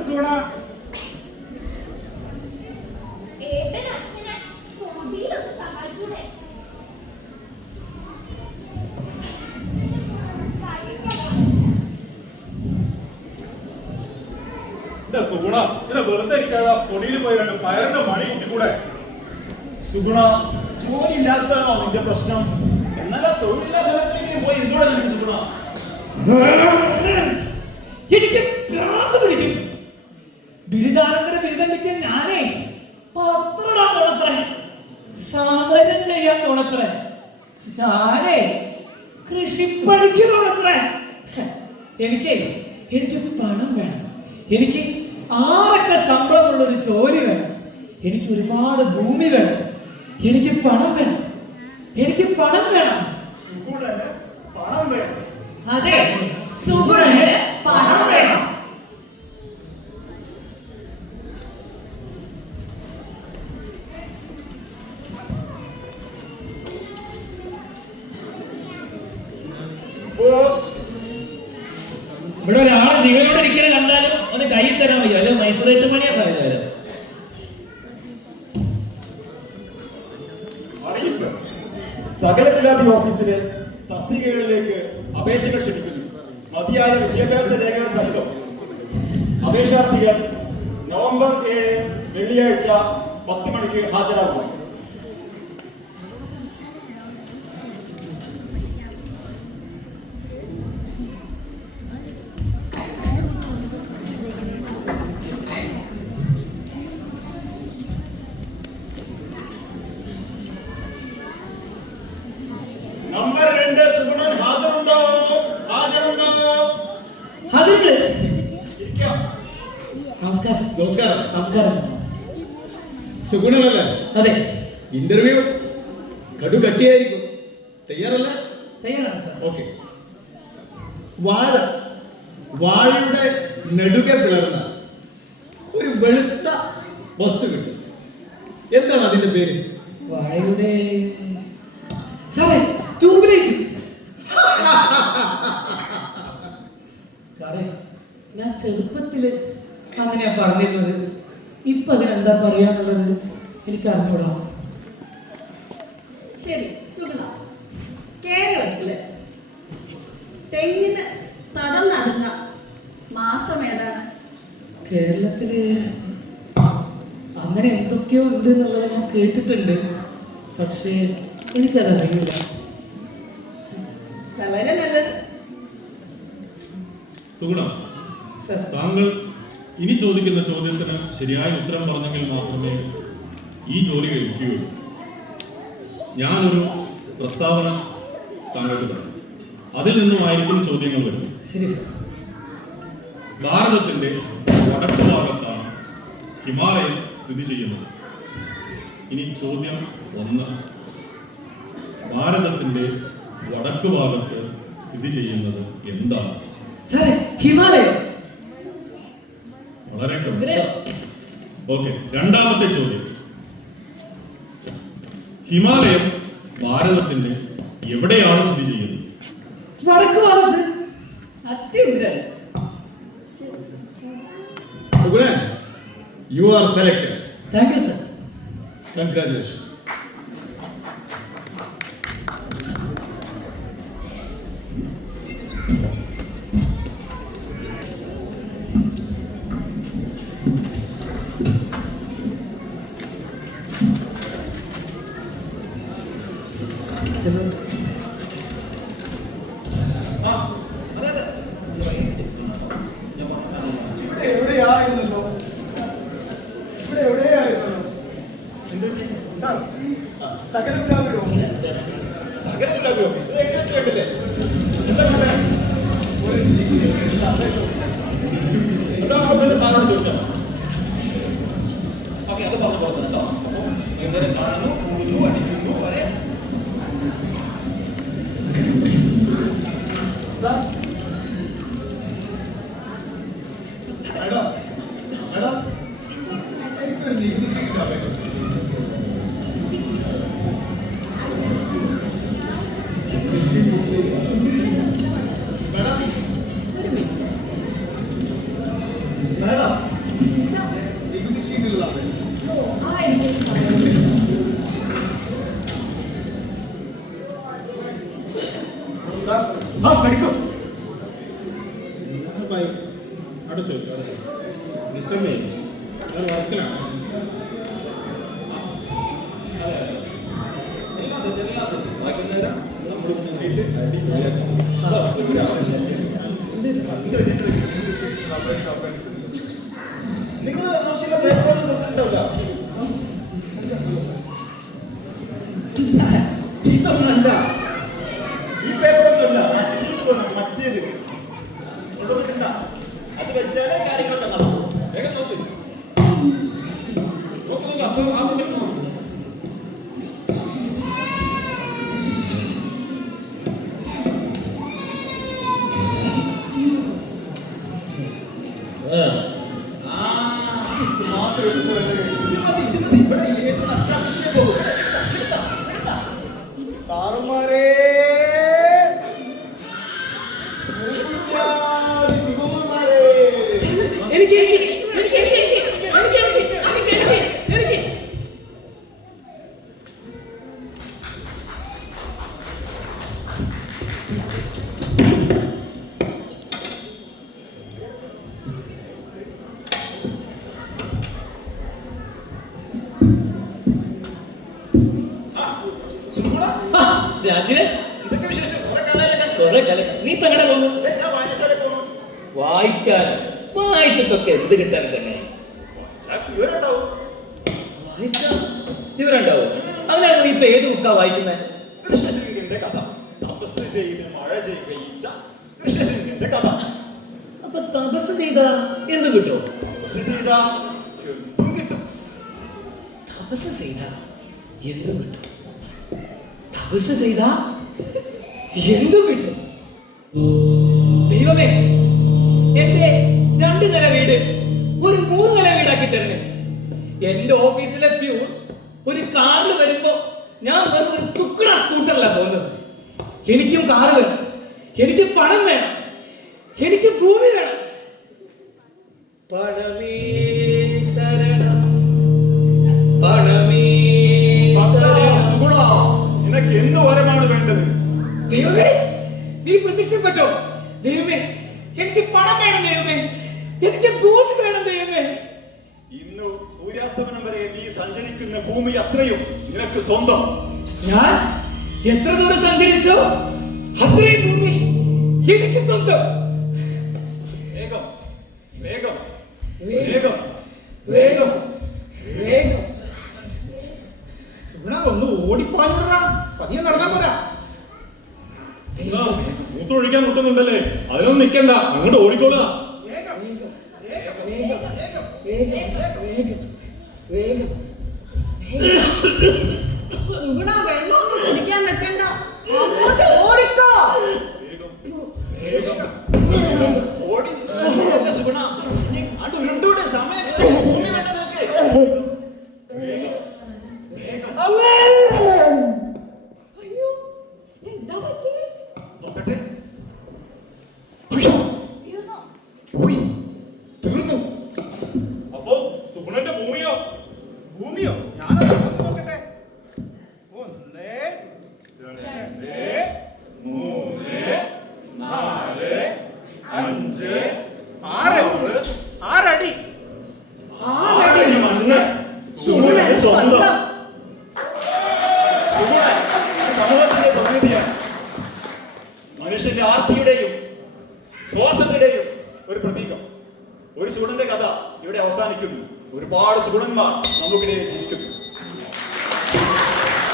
സൂണ ഏട്ടൻ അച്ഛനെ കൊതിയിലൊന്ന് സഹായിച്ചൂടെ എന്റെ സുഗുണ. ഇതിനെ വെറുതെ ഇരിക്കാതെ പൊടിയിൽ പോയി കണ്ട് പയറിന്റെ മണി കൂട്ടിക്കൂടെ സുഗുണ ജോലി ഇല്ലാത്തതാണോ നിന്റെ പ്രശ്നം? എന്നാലാ തൊഴിലില്ലാത്ത പോയി എന്തുകൂടെ നിനക്ക് സുഗുണ എനിക്ക് ഭ്രാന്ത് പിടിക്കും. ബിരുദാനന്തര ബിരുദം കിട്ടിയ ഞാനേ പത്രടാൻ പോണത്രേ. സമരം ചെയ്യാൻ പോണത്രേ. ഞാനേ കൃഷിപ്പണിക്ക് പോണത്രേ. എനിക്ക് എനിക്ക് പണം വേണം. എനിക്ക് ആറൊക്കെ ശമ്പളമുള്ള ഒരു ജോലി വേണം. എനിക്ക് ഒരുപാട് ഭൂമി വേണം. എനിക്ക് പണം വേണം. എനിക്ക് പണം വേണം. സുഗുണന് പണം വേണം. അതെ സുഗുണന് പണം വേണം. ഇവിടെ ഒരാൾ ജീവനോടെ ഇരിക്കുന്ന കണ്ടാലും ഒന്ന് കൈ തരാൻ വയ്യ. അല്ലെ മൈസൂറേറ്റ് പണിയാ തരാം ജില്ലാധി ഓഫീസിലെ തസ്തികകളിലേക്ക് അപേക്ഷകൾ ക്ഷണിക്കുന്നു. മതിയായ വിദ്യാഭ്യാസ രേഖകൾ സഹിതം അപേക്ഷാർത്ഥികൾ നവംബർ ഏഴ് വെള്ളിയാഴ്ച പത്ത് മണിക്ക് ഹാജരാകും. നമസ്കാരം. നമസ്കാരം. നമസ്കാരം സാർ. സുഗുണനല്ലേ അതെ. ഇന്റർവ്യൂ കടു കട്ടിയായിരിക്കും. തയ്യാറല്ലേ? തയ്യാറാണ് സാർ. ഓക്കെ വാഴ വാഴയുടെ നെടുകെ പിളർന്ന ഒരു വെളുത്ത വസ്തു കിട്ടും. എന്താണ് അതിന്റെ പേര്? വാഴയുടെ സാറേ ട്യൂബിലേക്ക്. സാറേ ഞാൻ ചെറുപ്പത്തിൽ അങ്ങനെയാ പറഞ്ഞിരുന്നത്. ഇപ്പൊ അതിനെന്താ പറയാന്നുള്ളത് എനിക്ക് അറിഞ്ഞോളാം ശരി സുഗുണ. കേരളത്തിൽ തെങ്ങിന് തടം നടുന്ന മാസം ഏതാണ്? കേരളത്തിൽ അങ്ങനെ എന്തൊക്കെയോ ഉണ്ട് എന്നുള്ളത് ഞാൻ കേട്ടിട്ടുണ്ട്. പക്ഷേ എനിക്കത് അറിയില്ല വളരെ നല്ലത്. സുഗുണം സാർ. താങ്കൾ ഇനി ചോദിക്കുന്ന ചോദ്യത്തിന് ശരിയായ ഉത്തരം പറഞ്ഞെങ്കിൽ മാത്രമേ ഈ ജോലി കഴിക്കുകയുള്ളൂ. ഞാനൊരു പ്രസ്താവന താങ്കൾക്ക് പറഞ്ഞു അതിൽ നിന്നുമായിരിക്കും ചോദ്യങ്ങൾ വരുന്നത്. ശരി സർ. ഭാരതത്തിന്റെ വടക്ക് ഭാഗത്താണ് ഹിമാലയം സ്ഥിതി ചെയ്യുന്നത്. ഇനി ചോദ്യം ഒന്ന്. ഭാരതത്തിന്റെ വടക്ക് ഭാഗത്ത് സ്ഥിതി ചെയ്യുന്നത് എന്താണ്? ഹിമാലയം വളരെ ഓക്കെ രണ്ടാമത്തെ ചോദ്യം. ഹിമാലയം ഭാരതത്തിന്റെ എവിടെയാണ് സ്ഥിതി ചെയ്യുന്നത്? വടക്ക് ഭാഗത്ത് അത്യുഗ്രൻ. Sugunan you are selected thank you sir congratulations വേണ്ടത് ചോദിച്ചാൽ ഓക്കെ അത് പറഞ്ഞു പോകുന്നത് കേട്ടോ. അപ്പോൾ എങ്ങനെ കാണുന്നു. വൈകുന്നേരം നമ്മൾ കൂടിയിട്ട് അടിപൊളിയാക്കും അത് ഒരു ആവശ്യം 嗯。啊，你妈真是，真是，真不地道，真不地道，不地道。രാജീവേ വിശേഷം? കുറെ? കാലം. നീ ഇപ്പൊ എങ്ങനെ പോകുന്നു. വായിക്കാൻ വായിച്ചിട്ടൊക്കെ എന്ത് കിട്ടാൻ. വായിച്ച? ഇവരുണ്ടാവും അങ്ങനെയാണെങ്കിൽ നീ ഇപ്പൊ ഏത് ബുക്കാ വായിക്കുന്നത് കൃഷ്ണശൃംഗന്റെ കഥ. തപസ് ചെയ്ത് മഴ ചെയ്ത് പെയ്യിച്ച കൃഷ്ണശൃംഗന്റെ കഥ. അപ്പൊ തപസ് ചെയ്താ എന്ത് കിട്ടും? തപസ് ചെയ്ത എന്തും കിട്ടും. തപസ് ചെയ്താ എന്തും കിട്ടും? തപസ് ചെയ്താ എന്തും കിട്ടും? ദൈവമേ എന്റെ രണ്ട് നില വീട് ഒരു മൂന്ന് നില വീടാക്കി തരണേ എന്റെ ഓഫീസിലെ പ്യൂൺ ഒരു കാറിൽ വരുമ്പോ ഞാൻ വെറും ഒരു തുക്കട സ്കൂട്ടറിലാ പോകുന്നത്. എനിക്കും കാറ് വേണം. എനിക്ക് പണം വേണം. എനിക്ക് ഭൂമി വേണം. പണമേ നിനക്ക് എന്ത് വരമാണ് വേണ്ടത്? ദൈവമേ നീ പ്രത്യക്ഷപ്പെട്ടോ ദൈവമേ എനിക്ക് പണം വേണം ദൈവമേ. എനിക്ക് ഭൂമി വേണം ദൈവമേ. ഇന്ന് സൂര്യാസ്തമനം വരെ നീ സഞ്ചരിക്കുന്ന ഭൂമി അത്രയും നിനക്ക് സ്വന്തം. ഞാൻ എത്ര ദൂരം സഞ്ചരിച്ചോ അത്രയും ഭൂമി എനിക്ക് സ്വന്തം. വേഗം വേഗം വേഗം വേഗം. കിടന്നാ പോരാ. മൂത്തൊഴിക്കാൻ മുട്ടുന്നുണ്ടല്ലേ? അതിനൊന്നും നിക്കണ്ട. അങ്ങോട്ട് ഓടിക്കോളുക വേഗം. വേഗം. വേഗം. വേഗം. ഞാനത് വന്ന് നോക്കട്ടെ. ഒന്ന് രണ്ട് മൂന്ന് നാല് അഞ്ച് ആറ്. ആറടി. ആറടി മണ്ണ്. സ്വന്തം